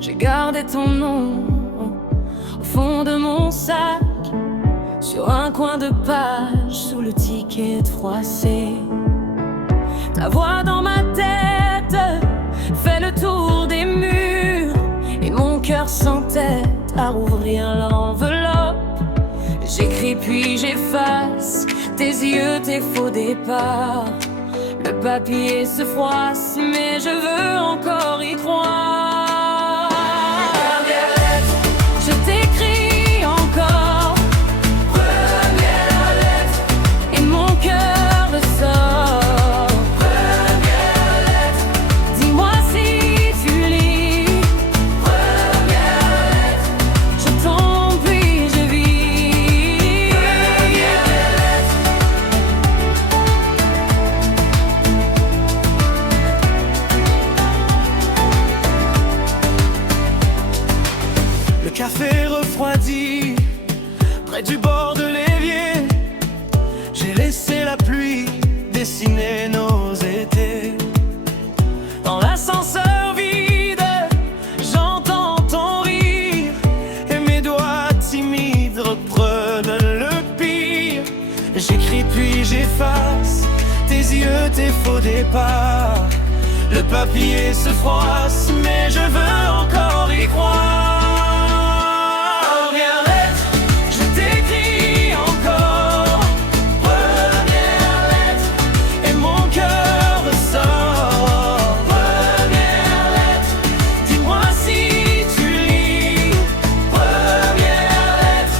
J'ai gardé ton nom au fond de mon sac, sur un coin de page, sous le ticket de froissé. Ta voix dans ma tête fait le tour des murs, et mon cœur s'entête à rouvrir l'enveloppe. J'écris puis j'efface tes yeux, tes faux départs. Le papier se froisse, mais je veux encore y croire. Première lettre, je t'écris encore. Première lettre, et mon cœur ressort. Première lettre, dis-moi si tu lis. Première lettre, je tombe puis je vis. Première lettre. Le café refroidi près du bord de l'évier. J'ai laissé la pluie dessiner nos étés. Dans l'ascenseur vide, j'entends ton rire, et mes doigts timides reprennent le pire. J'écris puis j'efface tes yeux, tes faux départs. Le papier se froisse, mais je veux encore y croire. Première lettre, je t'écris encore. Première lettre, et mon cœur ressort. Première lettre, dis-moi si tu lis. Première lettre,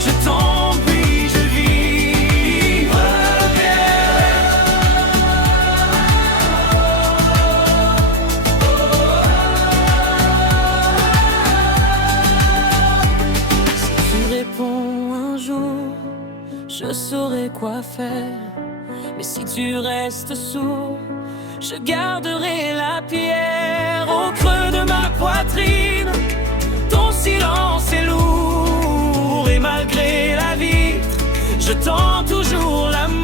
je tombe puis je vis. Première Si tu réponds un jour, je saurai quoi faire. Mais si tu restes sourd, je garderai la pierre au creux de ma poitrine. Ton silence est lourd, et malgré la vitre, je tends toujours l'amour.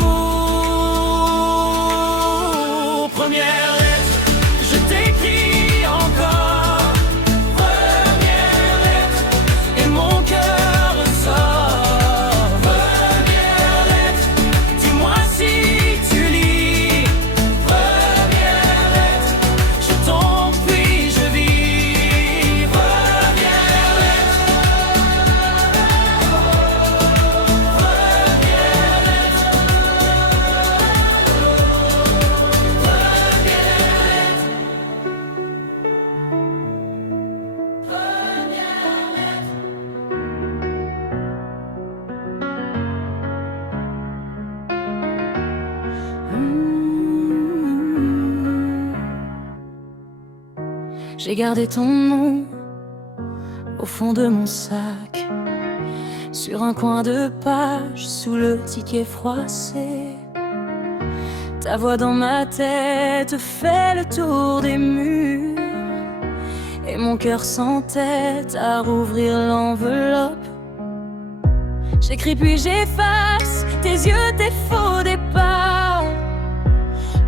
Première lettre, je t'écris encore. Première lettre, et mon cœur ressort. Première lettre, dis-moi si tu lis. Première lettre, je tombe puis je vis. Première lettre. Première lettre. J'ai gardé ton nom au fond de mon sac, sur un coin de page, sous le ticket froissé. Ta voix dans ma tête fait le tour des murs, et mon cœur s'entête à rouvrir l'enveloppe. J'écris puis j'efface tes yeux, tes faux départs.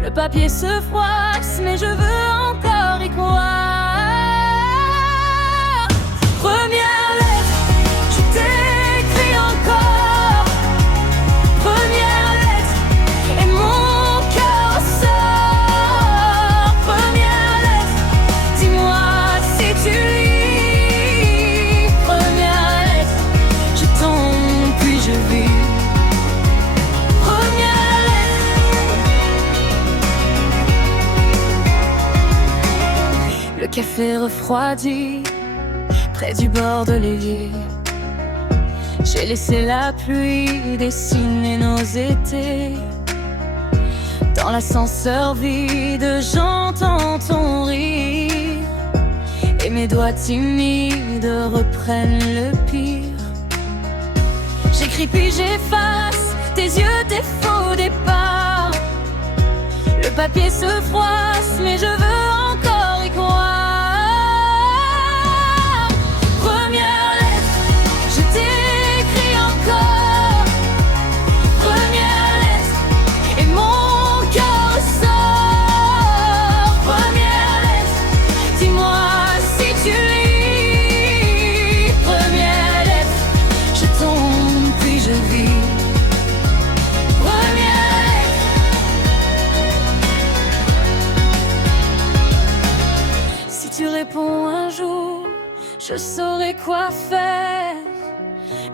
Le papier se froisse, mais je veux encore y croire. Première lettre, je t'écris encore. Première lettre, et mon cœur ressort. Première lettre, dis-moi si tu lis. Première lettre, je tombe puis je vis. Première lettre. Le café refroidi près du bord de l'évier. J'ai laissé la pluie dessiner nos étés. Dans l'ascenseur vide, j'entends ton rire, et mes doigts timides reprennent le pire. J'écris puis j'efface tes yeux, tes faux départs. Le papier se froisse, mais je veux encore y croire. Première lettre, je t'écris encore. Première lettre, et mon cœur ressort. Première lettre, dis-moi si tu lis. je saurais quoi faire.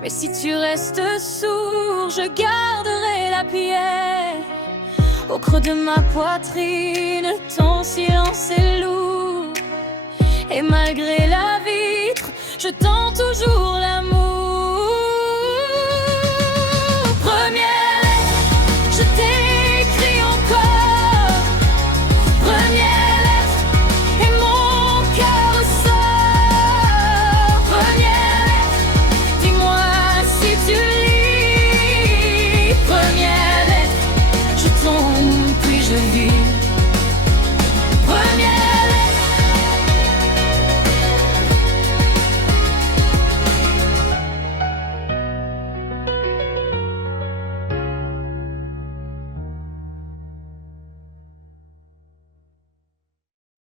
Mais si tu restes sourd, je garderai la pierre. Au creux de ma poitrine, ton silence est lourd. Et malgré la vitre, je tends toujours l'amour.